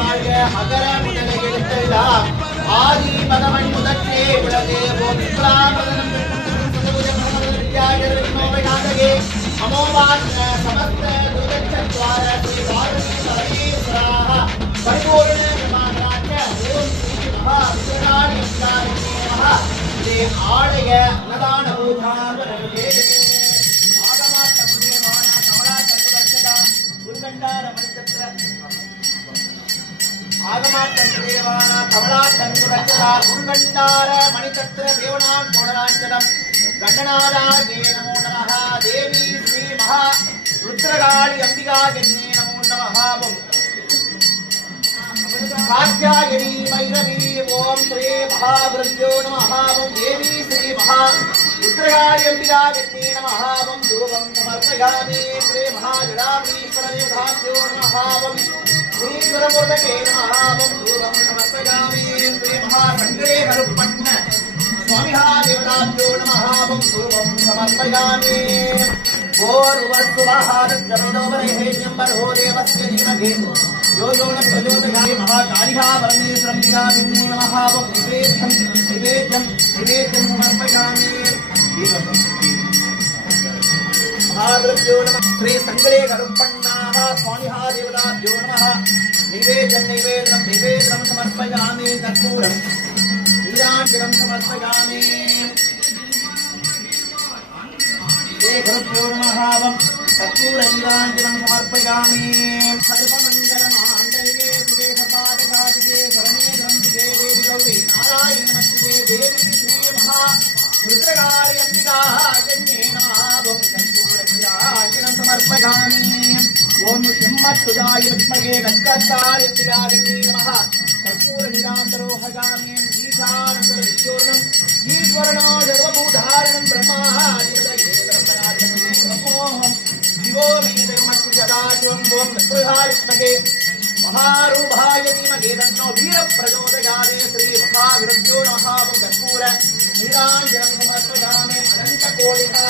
வாழ்க அகர முதல எழுத்தெல்லாம் ஆதி பகவன் முதற்றே உலகே போக்லாமதனம் வித்யாஜர்வினோபகாதகே அமோவாத்ம சமஸ்த துர்கச்சத்வார ஸ்ரீ பார்வதி பரமேஸ்வராः பரிபூர்ண பிரமாணாச்ச ஓம் ஸ்ரீ மகா வித்யாணி வித்யாணி நமः ஸ்ரீ ஆலய அன்னதான பூஜாவரே ஆகமா தத்ரேவான கமலா தத்ரச்சதா குருகண்டார மணித்தத்ர ஆகமா தத்ரேவான கமலா தத்ரச்சதா குருகண்டார மணித்தத்ர தேவனாம் கோடராஞ்சனம் गणनादाये नमो नमः देवी श्री महा रुद्रकाली अंबिकाजन्ये नमो नमः कात्यायनी भैरवी ओम श्री महावृद्यो नमः देवी श्री महा रुद्रकाली अंबिकाजन्ये नमः धूपं समर्पयामि श्री महाजडामीश्वरदेवताभ्यो नमः श्रीश्वरमूर्तये नमः धूपं समर्पयामि श्री महासङ्करे करुपण्ण स्वामिहा देवताभ्यो नमः धूपं समर्पयामि पूर्वस्वहारद्रविदोपरिहेण्यं बर्हो देवस्य धीमहि यो यो न प्रचोदयात् महाकालिका परमेश्वरम्बिका विष्णे नमः निवेद्यं समर्पयामि महाद्रव्यो नमः श्री सङ्गले करुपण्णाः स्वामिहा देवताभ्यो नमः निवेद्यं समर्पयामि कर्पूरम् नीराञ्जनं समर्पयामि गुरुभ्यो नमः कर्पूरनीराञ्जनं समर्पयामि सर्वमङ्गलमाङ्गल्ये शिवे सर्वार्थसाधिके शरण्ये त्र्यम्बिके देवी गौरी नारायणी नमस्ते देवी श्री महा रुद्रकाली अंबिकाजन्ये नमः कर्पूरनीराञ्जनं समर्पयामि ओम ब्रह्मत्वजाय विद्महे गङ्गास्ताय अंबिकाजन्ये नमः कर्पूरनीराञ्जनोहगामि ईशानन्दविद्योर्णम् ईश्वरनो सर्वभूधारणं ब्रह्मादिपदये ब्रह्मणादिपदये ब्रह्मोऽहं शिवो मे देवमस्तु सदाशिवं ॐ तत्प्रधाविद्महे महारूपाय धीमहि तन्नो वीरप्रचोदयात् श्री महागुरुभ्यो नमः कर्पूर नीराञ्जनं समर्पयामि अनन्तकोटिका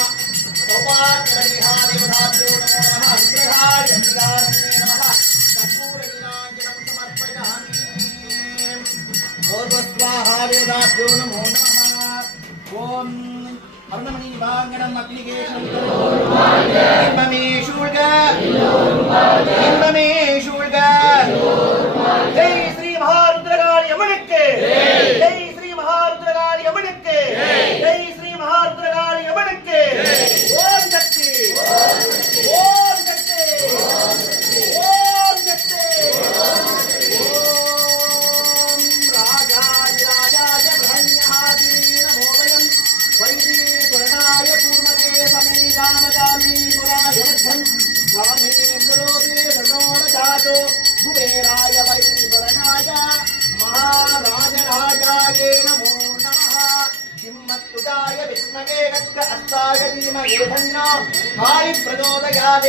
सौभाग्यवतीहा देवताभ्यो नमो नमः रुद्रकाली अंबिकाजन्ये नमः कर्पूर नीराञ्जनं समर्पयामि पूर्वस्वाहा देवताभ्यो नमो नमः ओम अर्णमणि वांगणं अग्निकेशं इम्बमे शूल्ग जय श्री महारुद्रकाली अम्मनुक्के जय श्री महारुद्रकाली अम्मनुक्के जय श्री महारुद्रकाली अम्मनुक्के ओम शक्ति ओम शक्ति ओम शक्ति कुबेराय वैश्वरनाय महाराजराजाय नमो नमः हिम्मत्तुजाय विद्महे अस्ताय धीमहि तन्नो काली प्रचोदयात्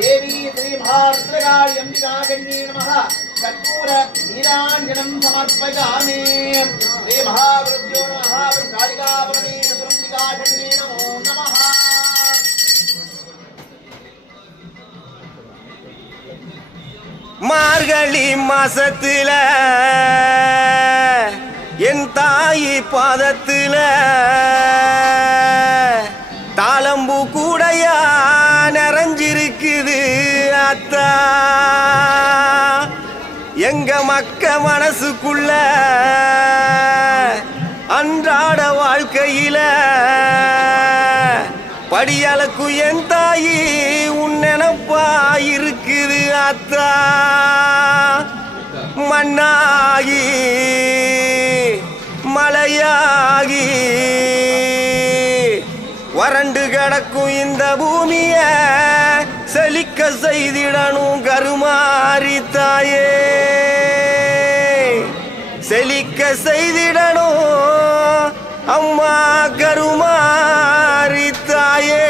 देवी श्री महारुद्रकाली अंबिकाजन्ये नमः कर्पूर नीराञ्जनं समर्पयामि श्री महावृद्यो नमः कालिका परमेश्वरम्बिकाजन्ये नमो नमः மார்கழி மாசத்துல என் தாயி பாதத்துல தாளம்பூ கூடையா நிறைஞ்சிருக்குது அத்தா எங்க மக்க மனசுக்குள்ள அன்றாட வாழ்க்கையில படியளக்கு என் தாயி உன் நினப்பா இருக்குது அத்தா மண்ணாகி மலையாகி வறண்டு கிடக்கும் இந்த பூமிய செழிக்க செய்திடணும் கருமாரி தாயே செழிக்க செய்திடணும் அம்மா கருமாரி தாயே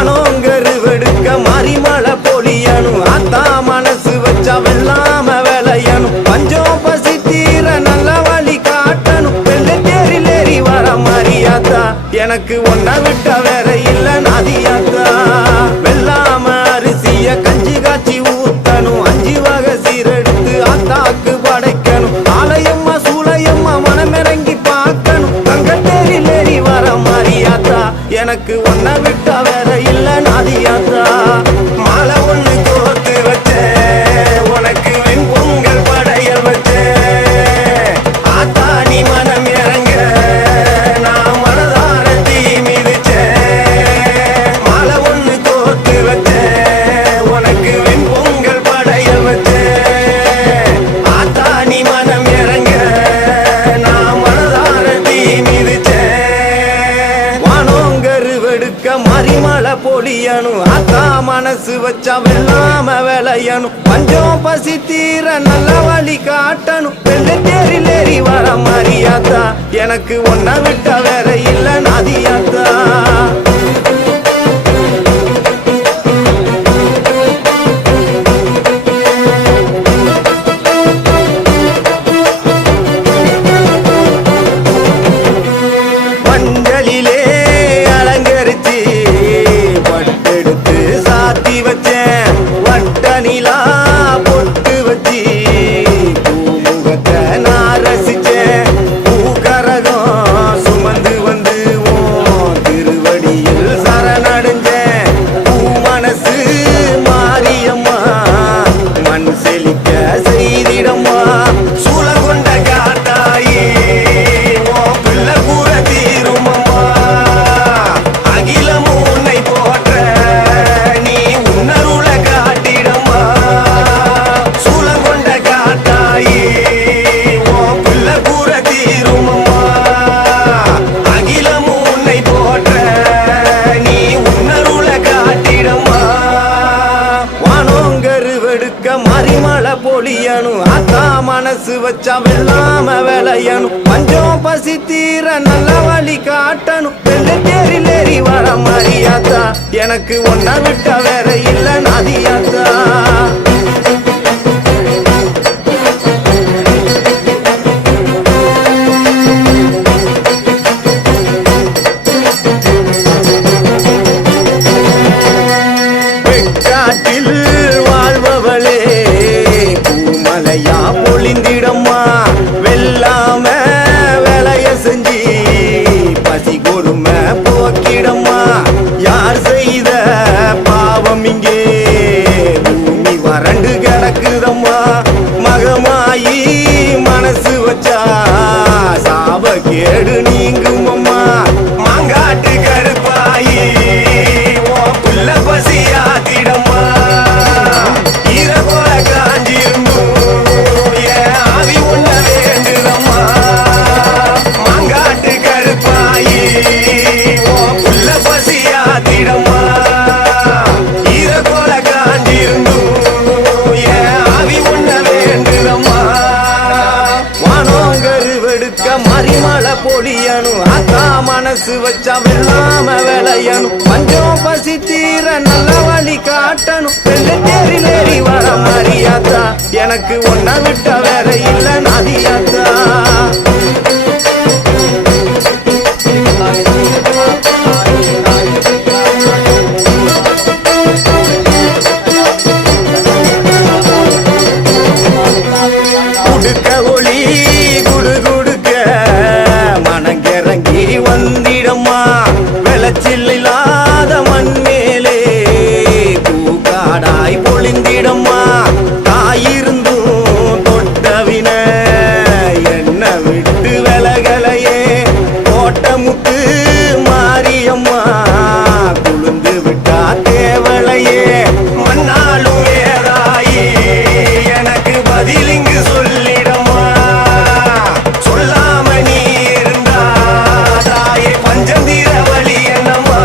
வானோங்கருவெடுக்க மாரிமலை பொழியணும் அத்தா மனசு வச்சா வெள்ளாம விளையணும் பஞ்சம் பசி தீர நல்ல வழி காட்டணும் வெள்ளை தேரிலேறி வர மாரியாத்தா எனக்கு ஒன்ன விட்ட வேற இல்ல நாதியாத்தா. வெள்ளாம அரிசிய கஞ்சி காய்ச்சி ஊத்தணும், 5 வகை சீரெடுத்து ஆத்தாக்கு படைக்கணும். ஆலயம்மா சூளையம்மா மனமிறங்கி பார்க்கணும், தங்கத்தேரில் ஏறி வர மாறியாத்தா. எனக்கு ஒன்ன விட்ட வேற இல்ல நாதியாத்தா. மாலை ஒண்ணு கோர்த்து வச்சேன், உனக்கு வெண்பொங்கல் படையல் வச்சேன். ஆத்தா நீ மனம் இறங்க நான் மனதார தீ மிதிச்சேன். மாலை ஒண்ணு கோர்த்து வச்சேன், உனக்கு வெண்பொங்கல் படையல் வச்சேன். ஆத்தா நீ மனம் இறங்க நான் மனதார தீ மிதிச்சேன். வானோங்கரு வெடுக்க மறிமலை பொழியணும், ஆத்தா மனசு வச்சா வெள்ளாம விளையணும். பஞ்சம் பசி தீர நல்ல வழி காட்டணும், வெள்ளை தேரில் ஏறி வர மாறியாத்தா. எனக்கு ஒன்ன விட்ட வேற இல்ல நாதியாத்தா. மஞ்சளிலே அலங்கரிச்சு பட்டெடுத்து சாத்தி வச்சேன், வட்ட நிலா பொட்டு வச்சு பூமுகத்தை நான் ரசிச்சேன். பூக்கரகம் சுமந்து வந்து உன் திருவடியில் சரணடைஞ்சேன். பூ மனசு மாரியம்மா மண் செழிக்க செய்திடம்மா. சூழகொண்ட காட்டாயே உன் பிள்ளை கூற தீருமம்மா. அகிலம் உன்னை போற்ற நீ உன்னருள காட்டிடம்மா. சூழகொண்ட காட்டாயே உன் பிள்ளை கூற தீருமம்மா. அகிலம் உன்னை போற்ற நீ உன்னருள காட்டிடம்மா. வானோங்கரு வெடுக்க மறிமலை பொழியணும், ஆத்தா மனசு வச்சா வெள்ளாம விளையணும். பஞ்சம் பசி தீர நல்ல வழி காட்டணும், வெள்ளை தேரில் ஏறி வர மாறியாத்தா. எனக்கு ஒன்ன விட்ட வேற இல்ல நாதியாத்தா. வெக்காட்டில் வாழ்பவளே பூமலையா பொழிந்திடம்மா. வெள்ளாம வேலைய செஞ்சு பசி கொடுமை போக்கிடம்மா. யார் செய்த பாவம் இங்கே பூமி வறண்டு கிடக்குதம்மா. மகமாயி மனசு வச்சா சாப கேடு நீங்குமம்மா. மாங்காட்டு கருப்பாயி உன் புள்ள பசியாத்திடம்மா. ஈரகோல காஞ்சிருந்தும் என் ஆவி உன்ன வேண்டுதம்மா. மாங்காட்டு கருப்பாயி உன் புள்ள பசியாத்திடம்மா. ஈரகோல காஞ்சிருந்தும் என் ஆவி உன்ன வேண்டுதம்மா. வானோங்கரு வெடுக்க மறிமலை பொழியணும், ஆத்தா மனசு வச்சா வெள்ளாம விளையணும். பஞ்சம் பசி தீர நல்ல வழி காட்டணும், வெள்ளை தேரில் ஏறி வர மாறியாத்தா. எனக்கு ஒன்ன விட்ட வேற இல்ல நாதியாத்தா. குடுக்க ஒளி குடு குடுக்க மனங்கிறங்கி வந்திடம்மா. விளைச்சில் இல்லாத மண் மேலே பூக்காடாய் பொழிந்திடம்மா. தாயிருந்தும் தொட்டவின என்ன விட்டு விலகலையே. கோட்டமுத்து மாரியம்மா குளுந்து விட்டா தேவலையே. மண்ணாலும் வேறாயி எனக்கு பதிலிங்கு சொல்லிடம்மா. சொல்லாம நீ இருந்தா தாயே பஞ்சந்தீர வழி என்னம்மா.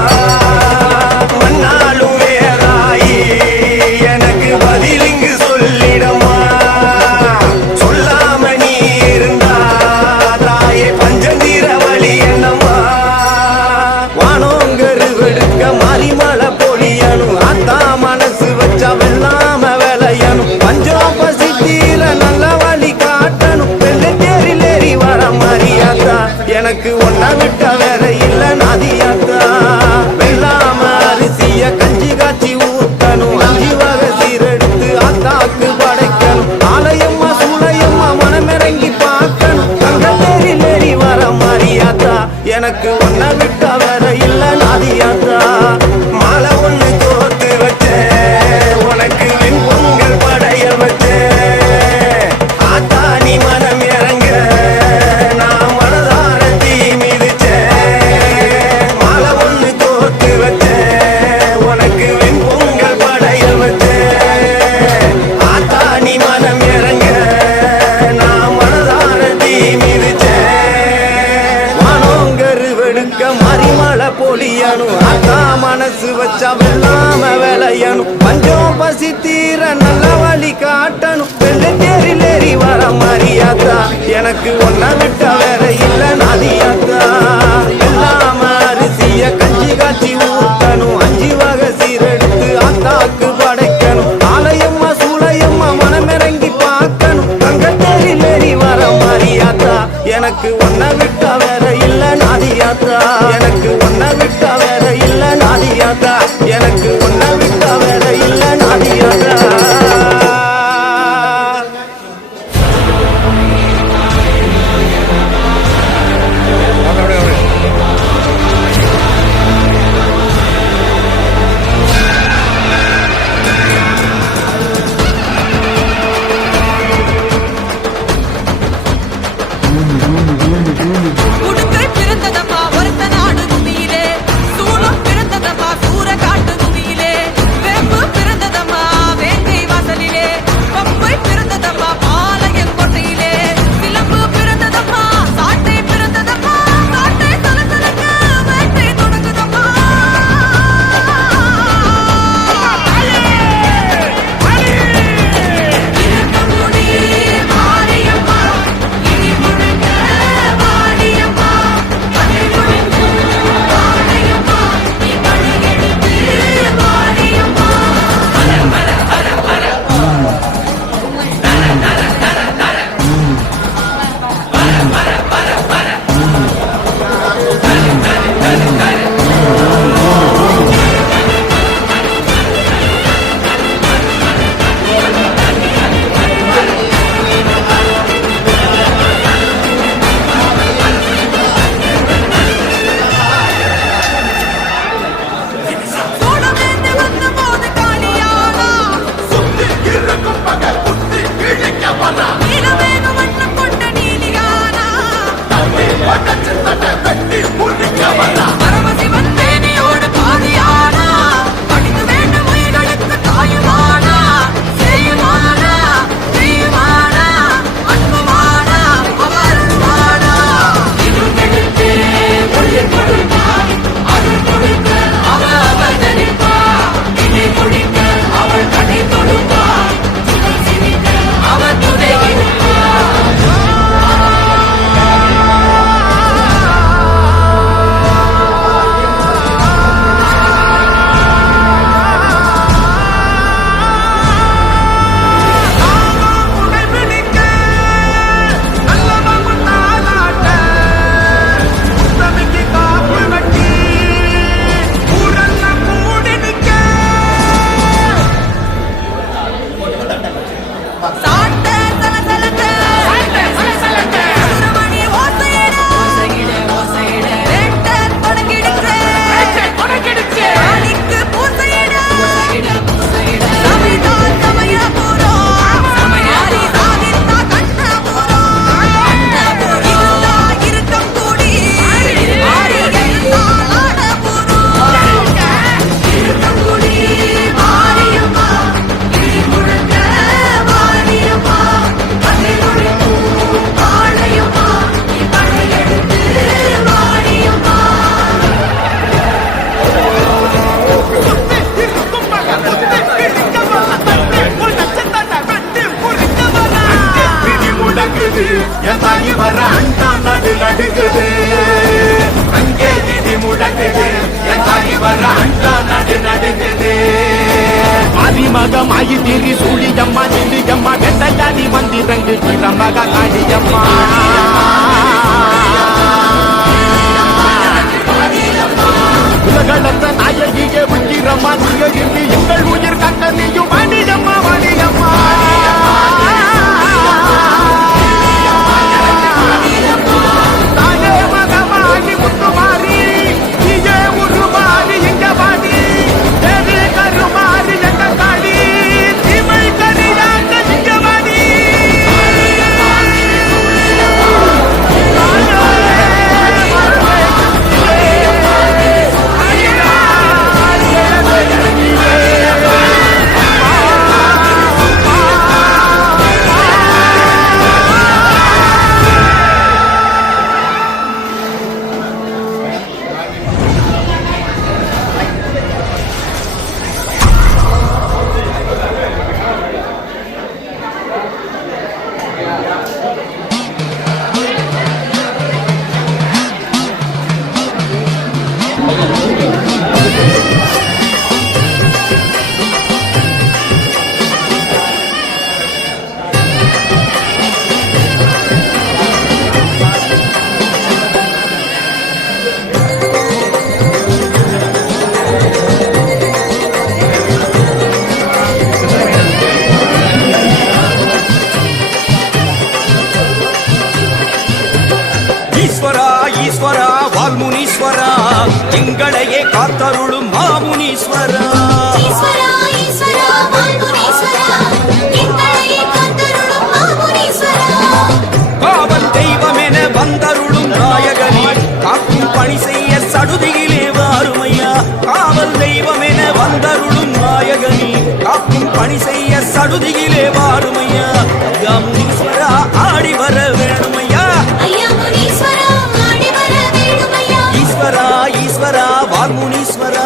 நாதியாத்தா மாலை ஒண்ணு கோத்து வச்சேன் உனக்கு வெண்பொங்கல் படைய வச்சேன் ஆத்தா நீ மனம் இறங்க நான் மனதார தீ மிதிச்சேன் மாலை ஒண்ணு கோத்து வச்சேன் உனக்கு வெண்பொங்கல் படைய வச்சேன் ஆத்தா நீ மனம் இறங்க நான் மனதார தீ மிதிச்சேன் வானோங்கரு வெடுக்க மறிமலை பொழியணும் ஆத்தா மனசு வச்சா வெள்ளாம விளையணும் பஞ்சம் பசி தீர நல்ல வழி காட்டணும் வெள்ளை தேரில் ஏறி வர மாறியாத்தா எனக்கு ஒன்ன விட்ட வேற இல்ல நாதியாத்தா வெள்ளாம அரிசிய கஞ்சி காய்ச்சி ஊத்தணும் 5 வகை சீரெடுத்து ஆத்தாக்கு படைக்கணும் ஆலயம்மா சூளையம்மா மனமிறங்கி பார்க்கணும் தங்க தேரில் ஏறி வர மாறியாத்தா எனக்கு ஒன்ன விட்ட வேற இல்ல நாதியாத்தா எனக்கு ஒன்ன விட்ட வேற இல்ல நாதியாத்தா எனக்கு ஒன்ன விட்ட வேற இல்ல நாதியாத்தா உடுக்கை பிறந்ததம்மா ஒருத்த நாடு பூமியிலே சூளம் பிறந்ததம்மா சூற காட்டு பூமியிலே வேம்பு பிறந்ததம்மா வேங்கை வாசலிலே பம்பை பிறந்ததம்மா பாளையம் கோட்டையிலே சிலம்பு பிறந்ததம்மா சாட்டை பிறந்ததம்மா சாட்டை சலசலக்க வேட்டை தொடங்குதம்மா இருக்கமுடி மாரியம்மா இனி முழுக்க வாடியம்மா கதை முடிந்து வாடையம்மா நீ படையெடுத்து வாடியம்மா சூடமேந்து வந்த போது காளியானா நீலமேக வண்ணம் கொண்ட நீலியானா பரமசிவன் மேனியோடு பாதியானா படித்து வேண்டும் உயிர்களுக்கு தாயுமானா செய்யுமானா செய்யுமானா அன்புமானா அவருமானா இருந்தெடுத்து ஒளி கொடுப்பா அருள் கொடுக்க அவள் தனிப்பா இணை கொடுக்க அவள் கடை கொடுப்பா துணை சிரிக்க அவள் துணை இருப்பா சாட்ட சலசலக்க சுரமணி ஓசையிட வேட்ட தொடங்கிடுச்சு ராணிக்கு பூசையிட சமைதான் சமயபுரம் மாறி சாதித்தா கண்ணபுரம் இருந்தா இருக்கம் கூடி மாறி எழுந்தால் ஆடபுரம் இருக்கம் கூடி மாரியம்மா இடி முழங்க வாடியம்மா கதை முடித்து பாளையம்மா நீ படையெடுத்து வாடியம்மா என் தாயி வர அண்டா நடு நடுங்குது அங்கே நிதி முடங்குது என் தாயி வர அண்டா நடு நடுங்குது ஆதிமகமாயி திரி சூழியம்மா நிதியம்மா வெண்டையாதி மந்திரங்கு கிளம்பக காளியம்மா உலகளத்த நாயகியே உயிரம்மா நீங்க எங்கள் உயிர் கட்ட நீயும் வாணியம்மா வாணியம்மா தாயே மகமாகி முத்துமாரி நீயே உருவா ஈஸ்வரா ஈஸ்வரா வால்முனீஸ்வரா எங்களையே காத்தருளும் மாமுனீஸ்வரா ஈஸ்வரா ஈஸ்வரா வால்முனீஸ்வரா எங்களையே காத்தருளும் மாமுனீஸ்வரா காவல் தெய்வமென வந்தருளும் நாயகனே காக்கும் பணி செய்ய சடுதியிலே வாருமையா காவல் தெய்வமென வந்தருளும் நாயகனே காக்கும் பணி செய்ய சடுதியிலே வாருமையா ஐயா முனீஸ்வரா ஆடி வர வேணுமையா ஐயா முனீஸ்வரா ஆடி வர வேணுமையா ஈஸ்வரா ஈஸ்வரா வால்முனீஸ்வரா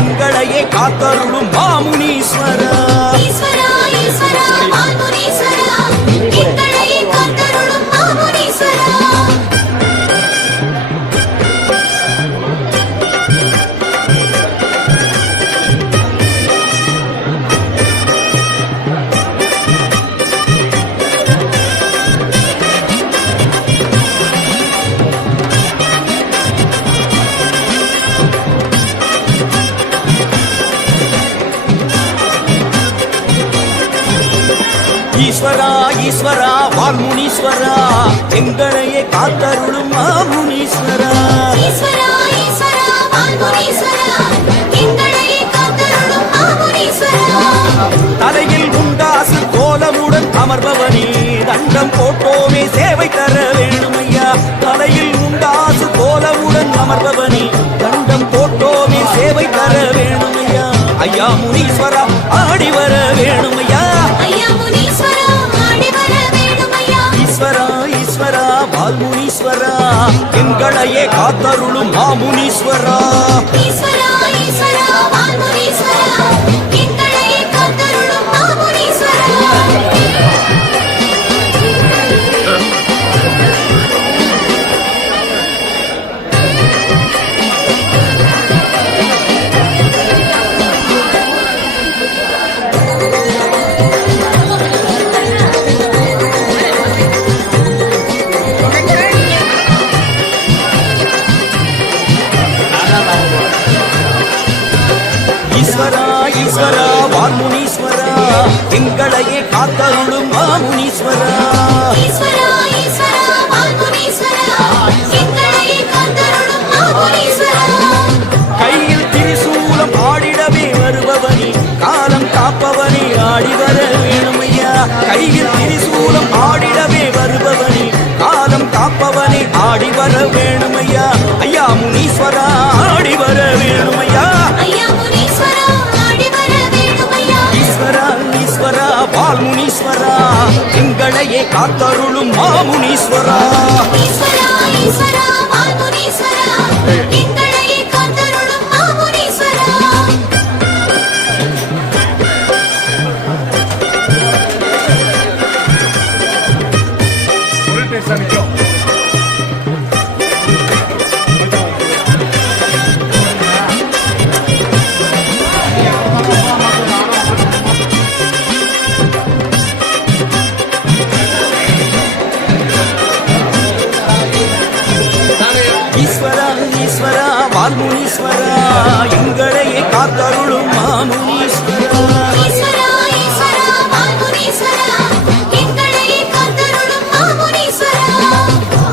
எங்களையே காத்தருளும் மாமுனீஸ்வரா ஈஸ்வரா ஈஸ்வரா வால்முனீஸ்வரா எங்களையே காத்தருளும் மாமுனீஸ்வரா ஈஸ்வரா ஈஸ்வரா வால்முனீஸ்வரா எங்களையே காத்தருளும் மாமுனீஸ்வரா ஈஸ்வரா ஈஸ்வரா வால்முனீஸ்வரா எங்களையே காத்தருளும் மாமுனீஸ்வரா தலையில் உண்டாசு கோலமுடன் அமர்பவனே தண்டம் போட்டோமே சேவை தர வேணுமையா தலையில் உண்டாசு கோலமுடன் அமர்பவனே தண்டம் போட்டோமே சேவை தர வேணுமையா ஐயா முனீஸ்வரா ஆடி வர வேணுமையா ஐயா முனீஸ்வரா ஆடி வர வேணுமையா ஈஸ்வரா ஈஸ்வரா வால்முனீஸ்வரா எங்களையே காத்தருளும் மாமுனீஸ்வரா ஈஸ்வரா ஈஸ்வரா வால்முனீஸ்வரா எங்களையே காத்தருளும் மாமுனீஸ்வரா ஈஸ்வரா ஈஸ்வரா வால்முனீஸ்வரா எங்களையே காத்தருளும் மாமுனீஸ்வரா ஈஸ்வரா ஈஸ்வரா வால்முனீஸ்வரா எங்களையே காத்தருளும் மாமுனீஸ்வரா கையில் திரிசூலம் ஆடிடவே வருபவனே காலம் காப்பவனே ஆடி வர வேணுமையா கையில் திரிசூலம் ஆடிடவே வருபவனே காலம் காப்பவனே ஆடி வர வேணுமையா ஐயா முனீஸ்வரா ஆடி வர வேணுமையா ஐயா முனீஸ்வரா ஆடி வர வேணுமையா ஈஸ்வரா ஈஸ்வரா வால்முனீஸ்வரா எங்களையே காத்தருளும் மாமுனீஸ்வரா ஈஸ்வரா ஈஸ்வரா வால்முனீஸ்வரா எங்களையே காத்தருளும் மாமுனீஸ்வரா ஈஸ்வரா ஈஸ்வரா வால்முனீஸ்வரா எங்களையே காத்தருளும் மாமுனீஸ்வரா ஈஸ்வரா ஈஸ்வரா வால்முனீஸ்வரா எங்களையே காத்தருளும் மாமுனீஸ்வரா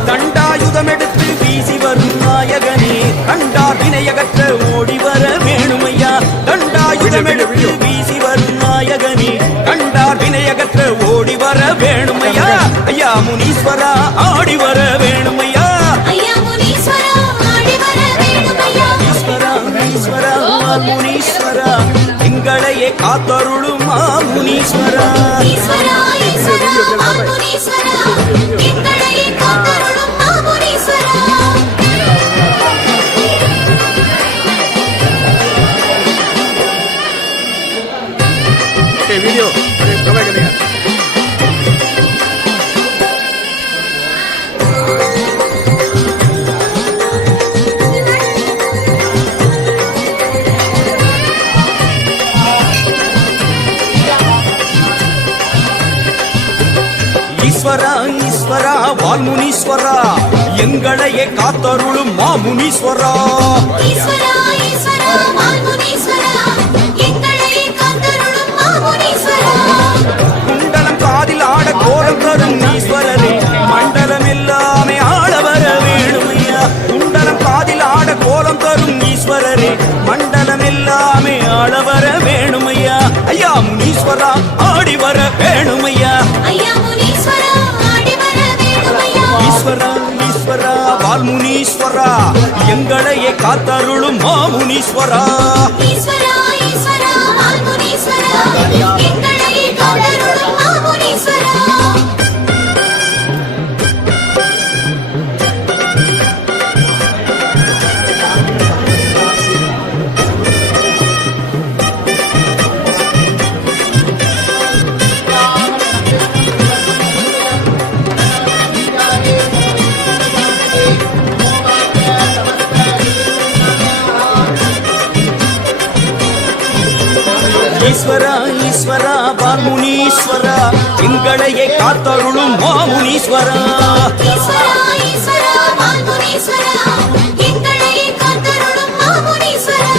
தண்டாயுதம் எடுத்து வீசி வரும் நாயகனே கண்டார் வினையகற்ற ஓடி வர வேணுமையா தண்டாயுதம் எடுத்து வீசி வரும் நாயகனே கண்டார் வினையகற்ற ஓடி வர வேணுமையா ஐயா முனீஸ்வரா ஆடி வர வேணுமையா ஐயா முனீஸ்வரா ஆடி வர வேணுமையா ஈஸ்வரா ஈஸ்வரா முனீஸ்வரா எங்களையே காத்தருளும் மாமுனீஸ்வரா ஈஸ்வரா ஈஸ்வரா வால்முனீஸ்வரா எங்களையே காத்தருளும் மாமுனீஸ்வரா वीडियो कवर करेंगे வால்முனீஸ்வரா எங்களையே காத்தருளும் மாமுனீஸ்வரா ஈஸ்வரா ஈஸ்வரா வால்முனீஸ்வரா எங்களை காத்தருளும் மாமுனீஸ்வரா குண்டலம் காதில் ஆட கோலம் தரும் ஈஸ்வரரே மண்டலம் எல்லாமே ஆள வர வேணுமையா குண்டலம் காதில் ஆட கோலம் தரும் ஈஸ்வரரே மண்டலம் எல்லாமே ஆள வர வேணுமையா ஐயா முனீஸ்வரா ஆடி வர வேணுமையா ஐயா முனீஸ்வரா ஆடி வர வேணுமையா ஈஸ்வரா ஈஸ்வரா வால்முனீஸ்வரா எங்களையே காத்தருளும் மாமுனீஸ்வரா ஈஸ்வரா ஈஸ்வரா வால்முனீஸ்வரா எங்களை காத்தருளும் மாமுனீஸ்வரா ஈஸ்வரா ஈஸ்வரா வால்முனீஸ்வரா எங்களையே காத்தருளும் மாமுனீஸ்வரா ஈஸ்வரா ஈஸ்வரா வால்முனீஸ்வரா எங்களை காத்தருளும் மாமுனீஸ்வரா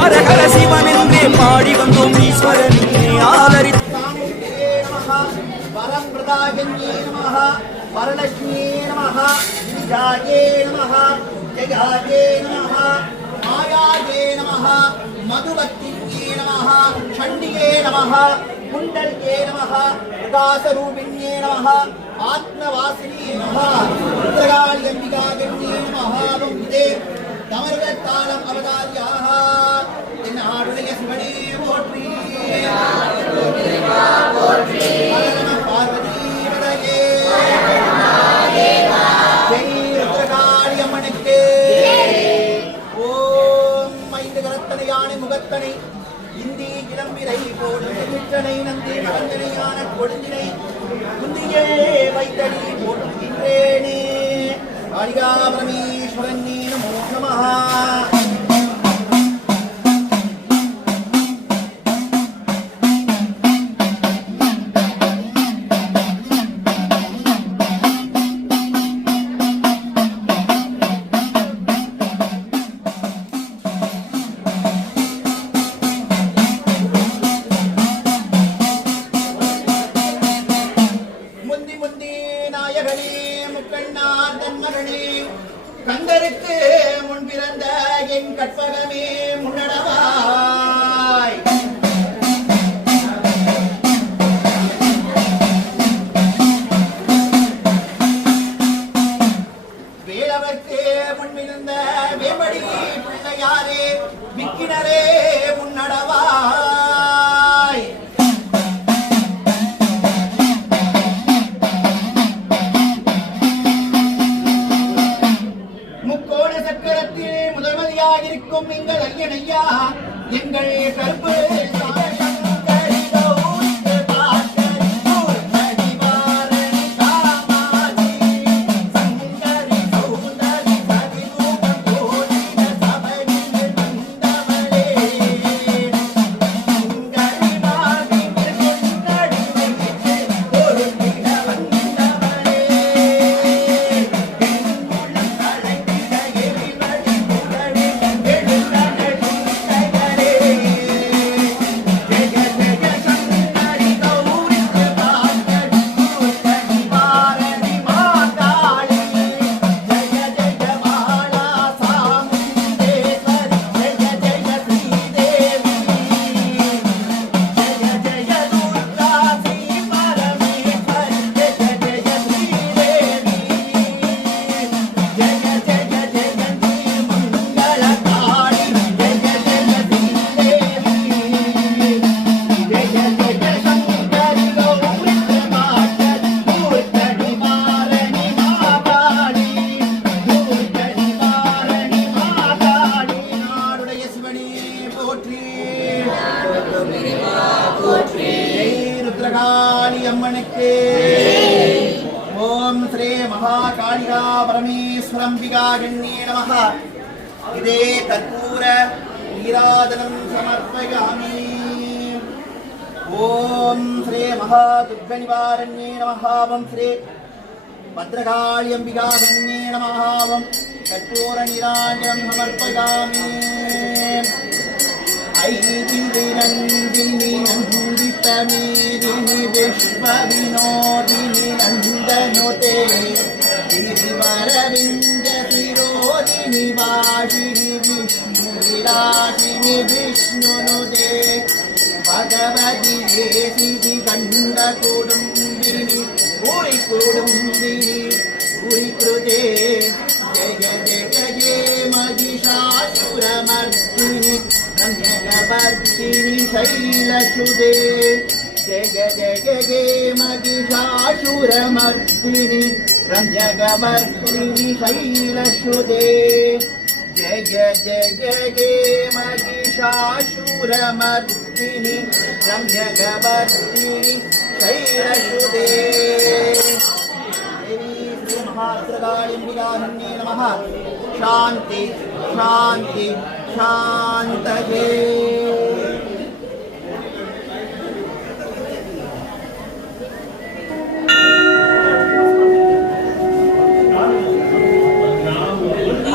ஹரஹர சிவன் என்றே பாடி வந்தோம் ஈஸ்வரனே ஆதரி वरं प्रदायन्ये नमः वरलक्ष्म्ये नमः विजाये नमः जयाये नमः मायाये नमः मधुवत्तिन्ये नमः चण्डिये नमः कुण्डल्ये नमः प्रकाशरूपिण्ये नमः आत्मवासिन्ये नमः रुद्रकाळि अम्बिकागण्ये नमः वन्दे तमरुगत्तालम् अवतार्याः इन्नाडुडय शिवने पोट्रि முகத்தனை இந்தி இளம்பிரை போடுகின்றனை நந்தி மகந்தனையான கொடுந்தினை குந்தியே வைத்தடி போட்டுகின்றேனே காளிகா பரமேஸ்வரன் நமோ நமஹ கந்தருக்கு முன் பிறந்த என் கற்பகமே முன்னடவாய் வேலவர்க்கு முன்பிருந்த வேம்படி பிள்ளையாரே விக்கினரே முன்னடவாய் முதல்வதியாயிருக்கும் எங்கள் ஐயனையா எங்கள் கருப்பு रुद्रकाळि अम्मनक्के ओम श्री महाकालिका परमेश्वरम्बिकागण्ये नमः इदे कर्पूर नीराजनं समर्पयामि ओम श्री महादुर्गनिवारण्ये नमः ओम श्री भद्रकाली अंबिका कन्ये नमः ओम कर्पूर निराजनं समर्पयामि ऐगिरिनन्दिनी नन्दितमेदिनी विश्वविनोदिनी नन्दनुते गिरिवरविन्द्यतिरोदिनी वासिनी विष्णुविलासिनी विष्णुनुते भगवती देसिनि गण्डकुटुम्बिनि भूरिकृते जय जय जय महिषासुरमर्दिनि रम्यकपर्दिनि शैलसुते जय जय जय महिषासुरमर्दिनि रम्यकपर्दिनि शैलसुते जय जय जय महिषासुरमर्दिनि रम्यकपर्दिनि शैलसुते महाभद्रकाळीम्बिकान्ये नमः शान्ति शान्ति शान्तये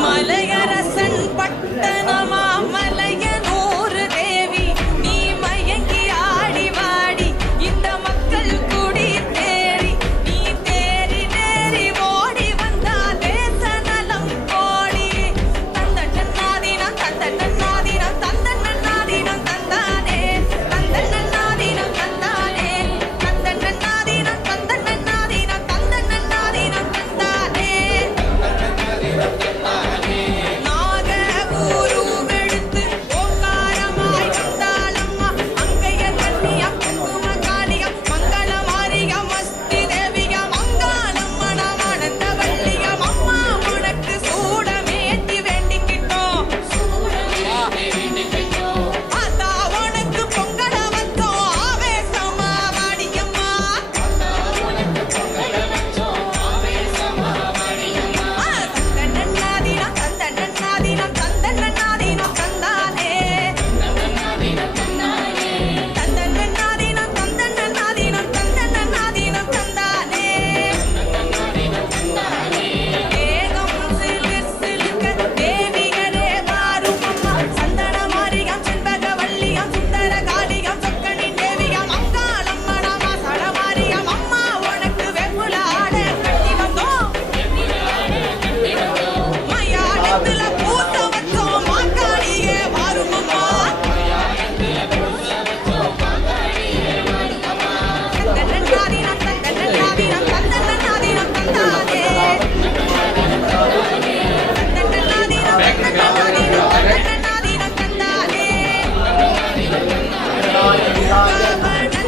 மலையரசன் பட்டணமா மலையனூர் தேவி நீ மயங்கி ஆடி வாடி இந்த மக்கள் குடி தேடி நீ தேறி நேரி ஓடி வந்தா தேச நலம் கோடி தந்த நன்னாதினம் தந்தானே தந்த நன்னாதினம் தந்தானே தந்த நன்னாதினம் தந்தானே நாகூருவெடுத்து ஓங்காரமாய் வந்தாளம்மா அங்கைய கன்னியம் குங்குமகாளியம் மங்களமாரியம் மஸ்தி தேவியம் மங்காளம் மணமணந்தவள்ளியம் அம்மா உனக்கு சூடமேத்தி வேண்டிக்கிட்டோம் ஆத்தா உனக்கு பொங்கல வந்தோம் ஆவேசமா வாடியம்மா தந்த நன்னாதினம் தந்தானே தந்த நன்னாதினம் தந்தானே ஏகம் சிலுக்க தேவிகரே மாறுமம்மா சந்தன மாரியம் செண்பகவல்லியம் சுந்தர காளியம் சொக்கணி தேவியம் அங்காளம் மணமா சடமாரியம் அம்மா உனக்கு வெப்புல ஆட கட்டி வந்தோம் மயானத்துல பூத்த வச்சோம் மாக்காளியே மாறுமம்மா தந்தனநாதினம் தந்தானே தந்தனநாதினம் தந்தானே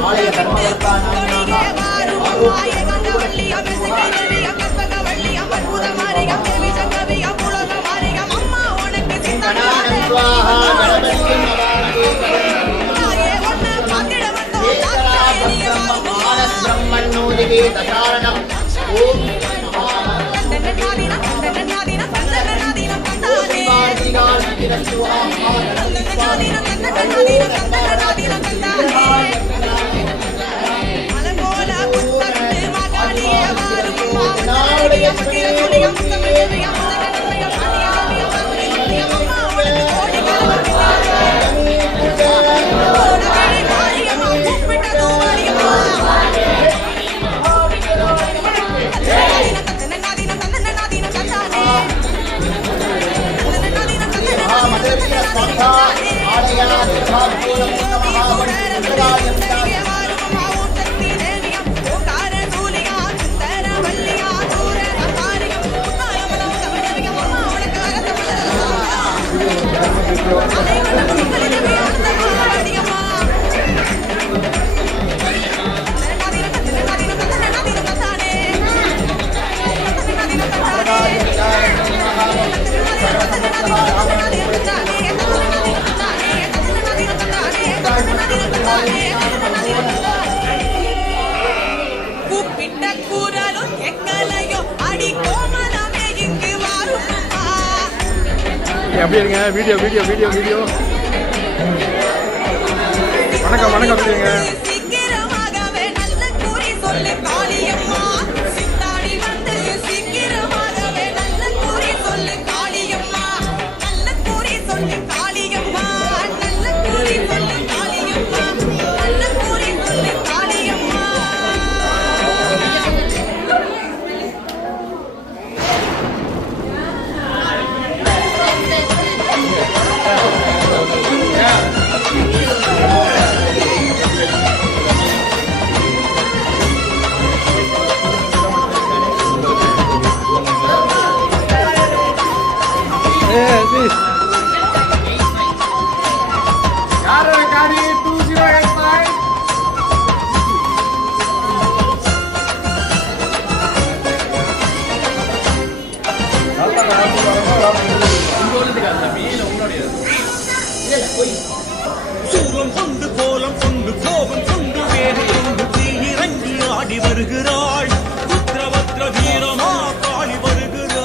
ஆலய கர்மகர்த்தானாம் स्वाहा गणपति मानस ब्रह्मण्योदिके दशारणम् ओम கூப்பிட்ட குரலும் எக்கலையோ அடி கோமலமே இங்கு வாருமா. எப்படி இருங்க வீடியோ வீடியோ வீடியோ வீடியோ வணக்கம் வணக்கம் சொல்லுங்க. சீக்கிரமாகவே நல்ல குறி சொல்லு காளியம்மா சித்தாடி வந்து சூலம் கொண்டு கோலம் கொண்டு கோபம் கொண்டு வேறு கொண்டு தீயிறங்கி ஆடி வருகிறாள் புத்திரபத்ர வீரமா காளி வருகிறாள்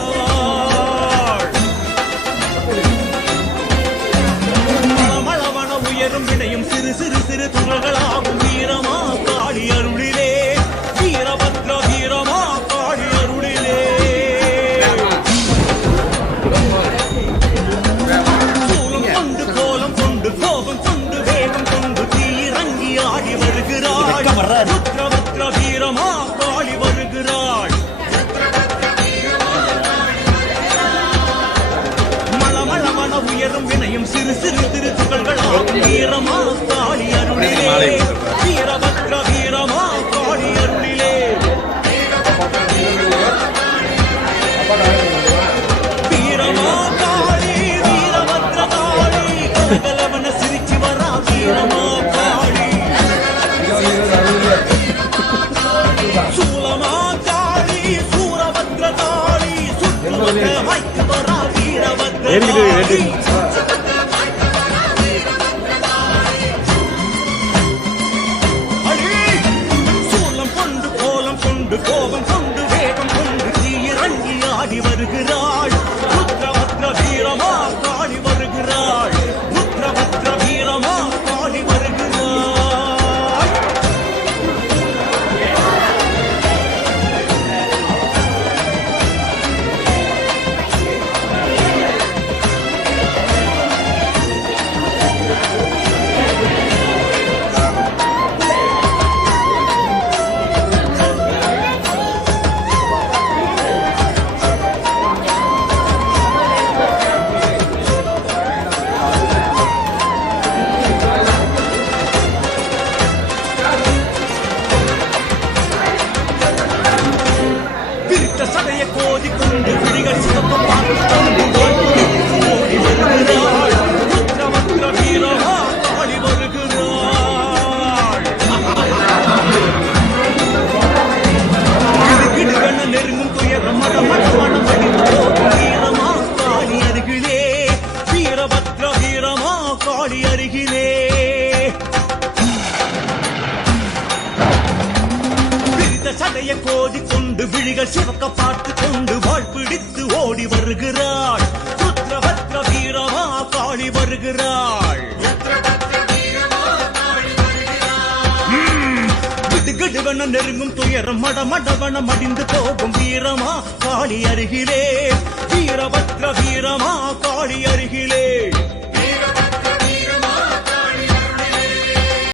மளமளவன உயரும் வினையும் சிறு சிறு சிறு துறகளாகும் வீரமா காளி அருளிலே வீரபத்ர வீரமா காளி அருளிலே சூலம் கொண்டு கோலம் கொண்டு கோபம் கொண்டு வேகம் கொண்டு தீயிறங்கி ஆடி வருகிறாள் புத்திரபத்ர வீரமா காளி வருகிறாள் மளமளவன உயரும் வினையும் சிறு சிறு சிறு துகள்களாகும் வீரமா காளி அருளிலே வீரபத்ர வீரமா காளி அருளிலே வீரமா காளி வீரபத்ர காளி கலகலவன சிரிச்சு வரா வீரமா காளி சூலமா காளி சூரபத்ர காளி சுற்றுவத வைத்து வரா வீரபத்ர காளி சூலம் கொண்டு கோலம் கொண்டு கோபம் கொண்டு வேகம் கொண்டு தீயிறங்கி ஆடி வருகிறாள் புத்திரபத்ர வீரமா காளி வருகிறாள் புத்திரபத்ர வீரமா காளி வருகிறாள் விரித்த சடைய கோதி கொண்டு விழிகள் சிவப்பு பார்த்து கொண்டு ஓடி வருகிறாள் புத்திரபத்ர வீரமா காளி வருகிறாள் கிடுகிடுகென நெருங்கும் துயரம் மடமடமட மடிந்து போகும் வீரமா காளி அருகிலே வீரபத்ர வீரமா காளி அருகிலே விரித்த சடைய கோதி கொண்டு விழிகள் சிவக்க பார்த்து கொண்டு வாழ் பிடித்து ஓடி வருகிறாள் புத்திரபத்ர வீரமா காளி வருகிறாள் கிடுகிடுவன நெருங்கும் துயரம் மடமடவன மடிந்து போகும் வீரமா காளி அருகிலே